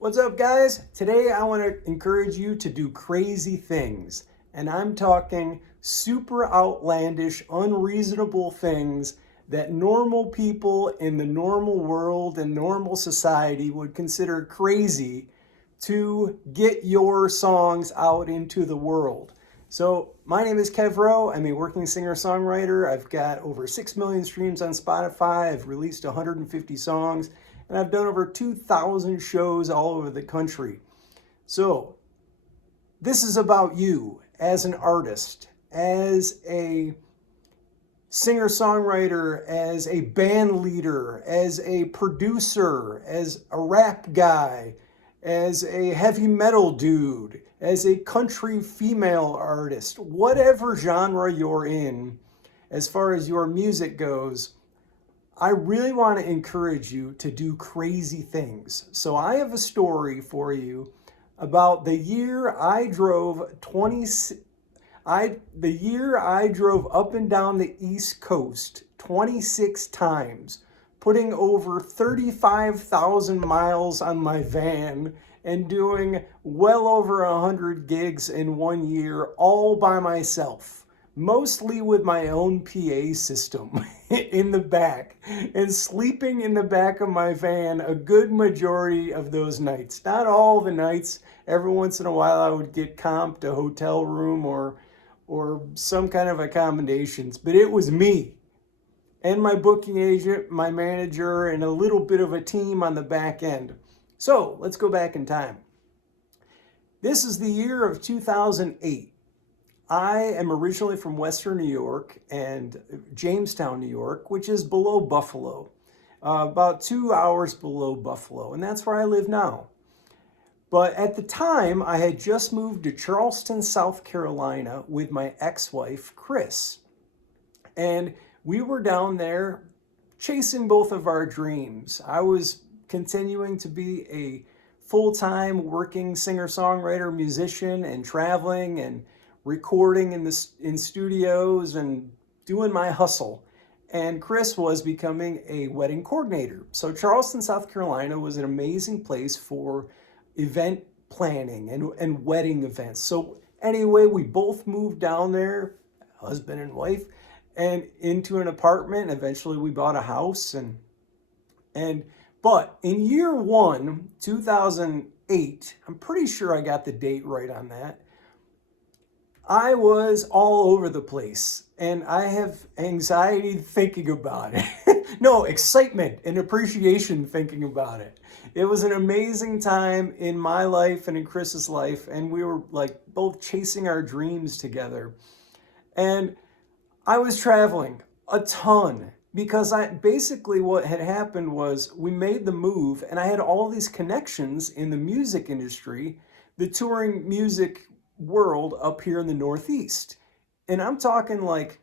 What's up, guys? Today I want to encourage you to do crazy things. And I'm talking super outlandish, unreasonable things that normal people in the normal world and normal society would consider crazy to get your songs out into the world. So, my name is Kev Rowe. I'm a working singer songwriter. I've got over 6 million streams on Spotify. I've released 150 songs, and I've done over 2,000 shows all over the country. So, this is about you as an artist, as a singer songwriter, as a band leader, as a producer, as a rap guy, as a heavy metal dude, as a country female artist, whatever genre you're in, as far as your music goes, I really want to encourage you to do crazy things. So I have a story for you about the year I drove 20 the year I drove up and down the East Coast 26 times, putting over 35,000 miles on my van and doing well over 100 gigs in one year all by myself, mostly with my own PA system in the back and sleeping in the back of my van a good majority of those nights. Not all the nights. Every once in a while I would get comped a hotel room or some kind of accommodations, but it was me and my booking agent, my manager, and a little bit of a team on the back end. So let's go back in time. This is the year of 2008. I am originally from Western New York and Jamestown, New York, which is below Buffalo, about 2 hours below Buffalo, and that's where I live now. But at the time, I had just moved to Charleston, South Carolina with my ex-wife, Chris. And we were down there chasing both of our dreams. I was continuing to be a full-time working singer-songwriter, musician, and traveling and recording in studios and doing my hustle. And Chris was becoming a wedding coordinator. So Charleston, South Carolina was an amazing place for event planning and wedding events. So anyway, we both moved down there, husband and wife, and into an apartment. Eventually we bought a house and but in year one, 2008, I'm pretty sure I got the date right on that. I was all over the place and I have anxiety thinking about it. No, excitement and appreciation thinking about it. It was an amazing time in my life and in Chris's life, and we were like both chasing our dreams together. And I was traveling a ton because I basically what had happened was we made the move and I had all these connections in the music industry, the touring music world up here in the Northeast. And I'm talking like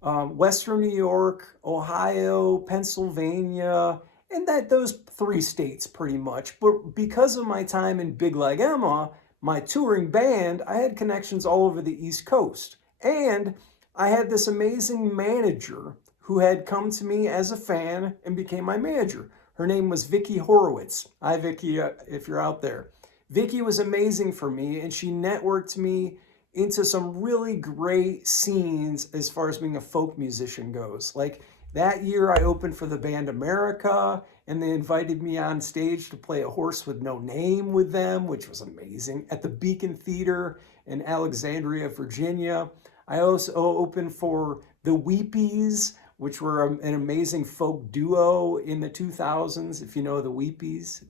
Western New York, Ohio, Pennsylvania, and that those three states pretty much. But because of my time in Big Leg Emma, my touring band, I had connections all over the East Coast. And I had this amazing manager who had come to me as a fan and became my manager. Her name was Vicky Horowitz. Hi, Vicky, if you're out there. Vicky was amazing for me, and she networked me into some really great scenes as far as being a folk musician goes. Like that year, I opened for the band America, and they invited me on stage to play A Horse with No Name with them, which was amazing, at the Beacon Theater in Alexandria, Virginia. I also opened for the Weepies, which were an amazing folk duo in the 2000s. If you know the Weepies,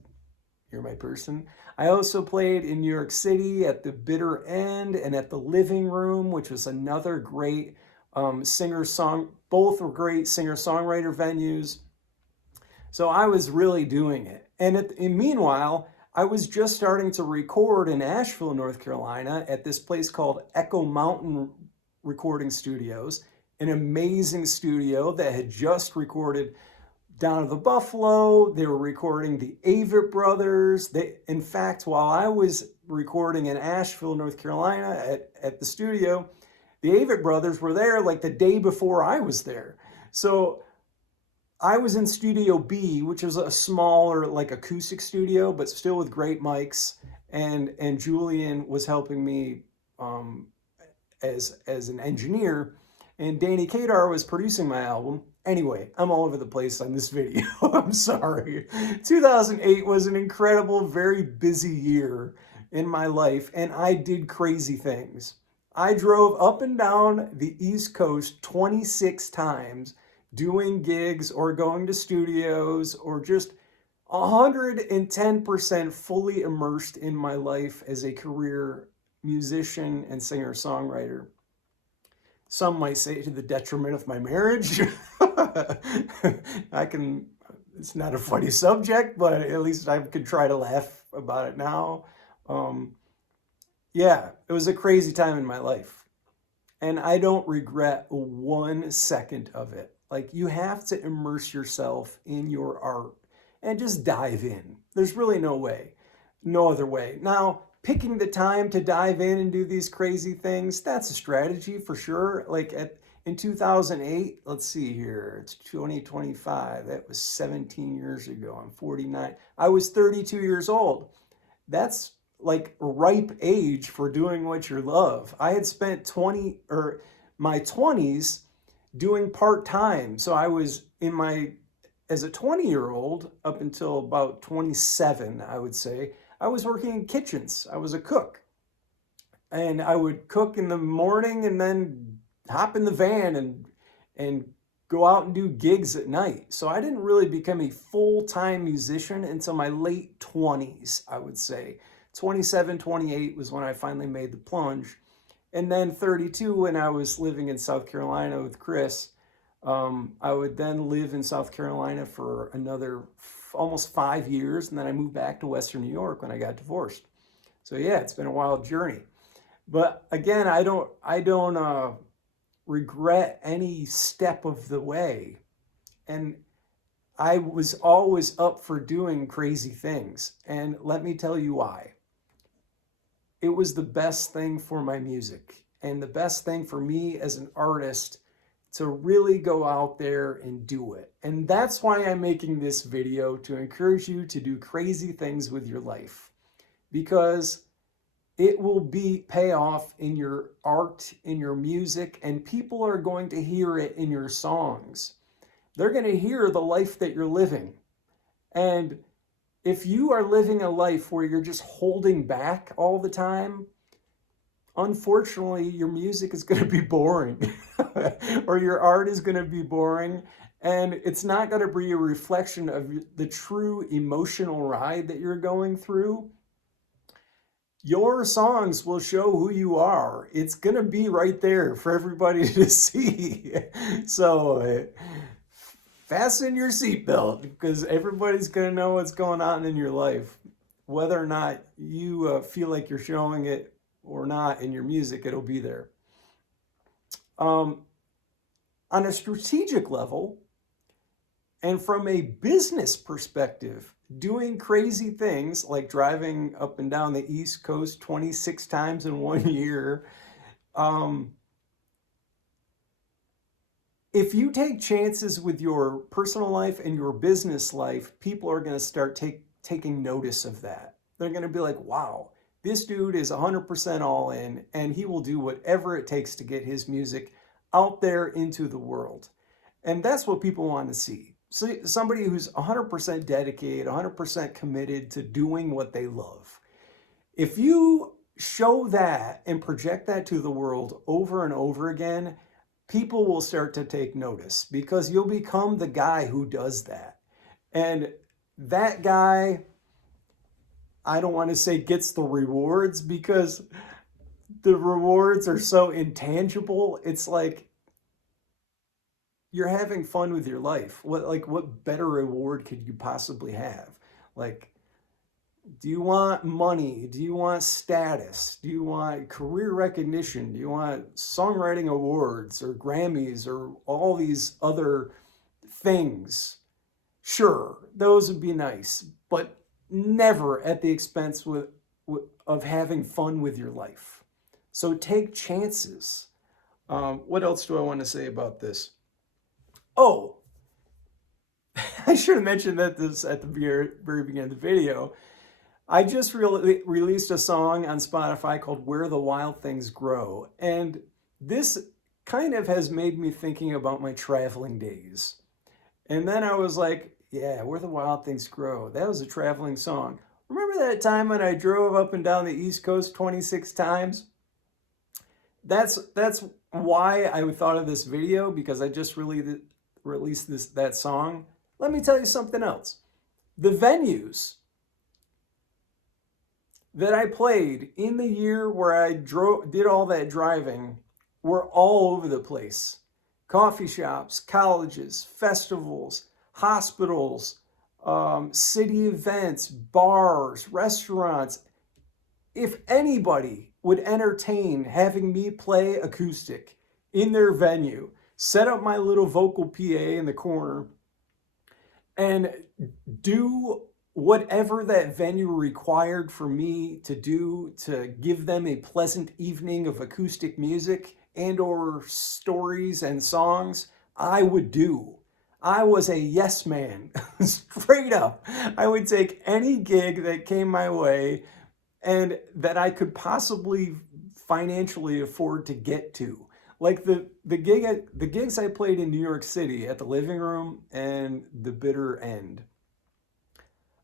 you're my person. I also played in New York City at the Bitter End and at the Living Room, which was another great both were great singer-songwriter venues. So I was really doing it. And meanwhile, I was just starting to record in Asheville, North Carolina at this place called Echo Mountain Recording Studios, an amazing studio that had just recorded Down of the Buffalo. They were recording the Avett Brothers. In fact, while I was recording in Asheville, North Carolina at the studio, the Avett Brothers were there like the day before I was there. So I was in Studio B, which was a smaller, like acoustic studio, but still with great mics. And Julian was helping me um, as an engineer, and Danny Kadar was producing my album. Anyway, I'm all over the place on this video. I'm sorry. 2008 was an incredible, very busy year in my life, and I did crazy things. I drove up and down the East Coast 26 times doing gigs or going to studios or just 110% fully immersed in my life as a career musician and singer songwriter. Some might say to the detriment of my marriage. I can, it's not a funny subject, but at least I could try to laugh about it now. Um, yeah, it was a crazy time in my life. And I don't regret 1 second of it. Like, you have to immerse yourself in your art and just dive in. There's really no other way. Now, picking the time to dive in and do these crazy things, that's a strategy for sure. Like in 2008, let's see here, it's 2025. That was 17 years ago. I'm 49. I was 32 years old. That's like ripe age for doing what you love. I had spent my 20s doing part-time. So I was as a 20-year-old up until about 27, I would say, I was working in kitchens. I was a cook. And I would cook in the morning and then hop in the van and go out and do gigs at night. So I didn't really become a full-time musician until my late 20s, I would say. 27, 28 was when I finally made the plunge. And then 32, when I was living in South Carolina with Chris, I would then live in South Carolina for another almost 5 years, and then I moved back to Western New York when I got divorced. So yeah, it's been a wild journey. But again, I don't regret any step of the way. And I was always up for doing crazy things. And let me tell you why. It was the best thing for my music and the best thing for me as an artist to really go out there and do it. And that's why I'm making this video, to encourage you to do crazy things with your life, because it will pay off in your art, in your music, and people are going to hear it in your songs. They're going to hear the life that you're living. And if you are living a life where you're just holding back all the time, unfortunately, your music is going to be boring or your art is going to be boring, and it's not going to be a reflection of the true emotional ride that you're going through. Your songs will show who you are. It's going to be right there for everybody to see. So fasten your seatbelt, because everybody's going to know what's going on in your life. Whether or not you feel like you're showing it or not in your music, it'll be there. On a strategic level, and from a business perspective, doing crazy things like driving up and down the East Coast 26 times in 1 year, if you take chances with your personal life and your business life, people are going to start taking notice of that. They're going to be like, wow, this dude is 100% all in, and he will do whatever it takes to get his music out there into the world. And that's what people want to see. So somebody who's 100% dedicated, 100% committed to doing what they love. If you show that and project that to the world over and over again, people will start to take notice, because you'll become the guy who does that. And that guy, I don't want to say gets the rewards, because the rewards are so intangible. It's like you're having fun with your life. What better reward could you possibly have? Like, do you want money? Do you want status? Do you want career recognition? Do you want songwriting awards or Grammys or all these other things? Sure, those would be nice, but never at the expense of having fun with your life. So take chances. What else do I want to say about this? Oh, I should have mentioned that this at the very beginning of the video. I just released a song on Spotify called Where the Wild Things Grow. And this kind of has made me thinking about my traveling days. And then I was like, yeah, Where the Wild Things Grow. That was a traveling song. Remember that time when I drove up and down the East Coast 26 times? That's why I thought of this video, because I just really released that song. Let me tell you something else. The venues that I played in the year where I did all that driving were all over the place. Coffee shops, colleges, festivals, hospitals, city events, bars, restaurants. If anybody would entertain having me play acoustic in their venue, set up my little vocal PA in the corner, and do whatever that venue required for me to do to give them a pleasant evening of acoustic music and or stories and songs, I would do. I was a yes man, straight up. I would take any gig that came my way and that I could possibly financially afford to get to. Like the gigs I played in New York City at the Living Room and the Bitter End.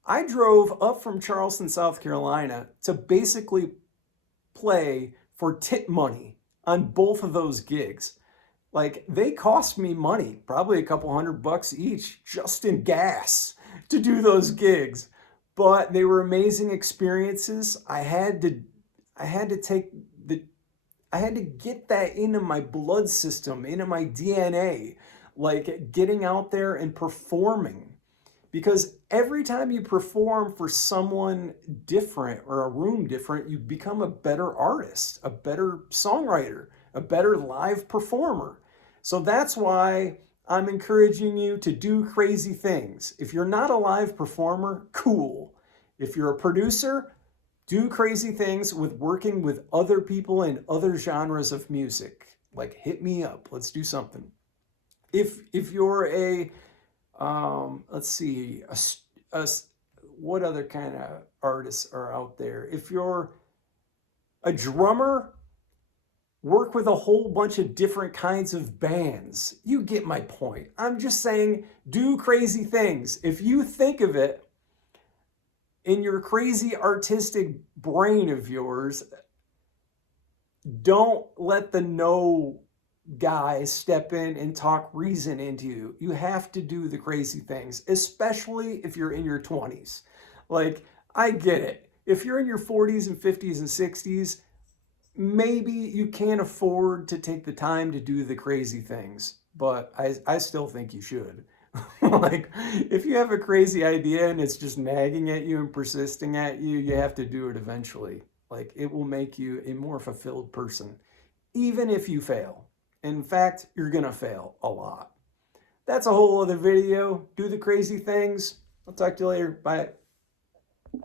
I drove up from Charleston, South Carolina to basically play for tip money on both of those gigs. Like, they cost me money, probably a couple $100 each, just in gas to do those gigs. But they were amazing experiences. I had to get that into my blood system, into my DNA, like getting out there and performing. Because every time you perform for someone different or a room different, you become a better artist, a better songwriter, a better live performer. So that's why I'm encouraging you to do crazy things. If you're not a live performer, cool. If you're a producer, do crazy things with working with other people in other genres of music. Like, hit me up. Let's do something. If you're a let's see, what other kind of artists are out there? If you're a drummer, work with a whole bunch of different kinds of bands. You get my point. I'm just saying, do crazy things. If you think of it in your crazy artistic brain of yours, don't let the no guy step in and talk reason into you. You have to do the crazy things, especially if you're in your 20s. Like, I get it. If you're in your 40s and 50s and 60s, maybe you can't afford to take the time to do the crazy things, but I still think you should. Like, if you have a crazy idea and it's just nagging at you and persisting at you, you have to do it eventually. Like, it will make you a more fulfilled person, even if you fail. In fact, you're gonna fail a lot. That's a whole other video. Do the crazy things. I'll talk to you later. Bye.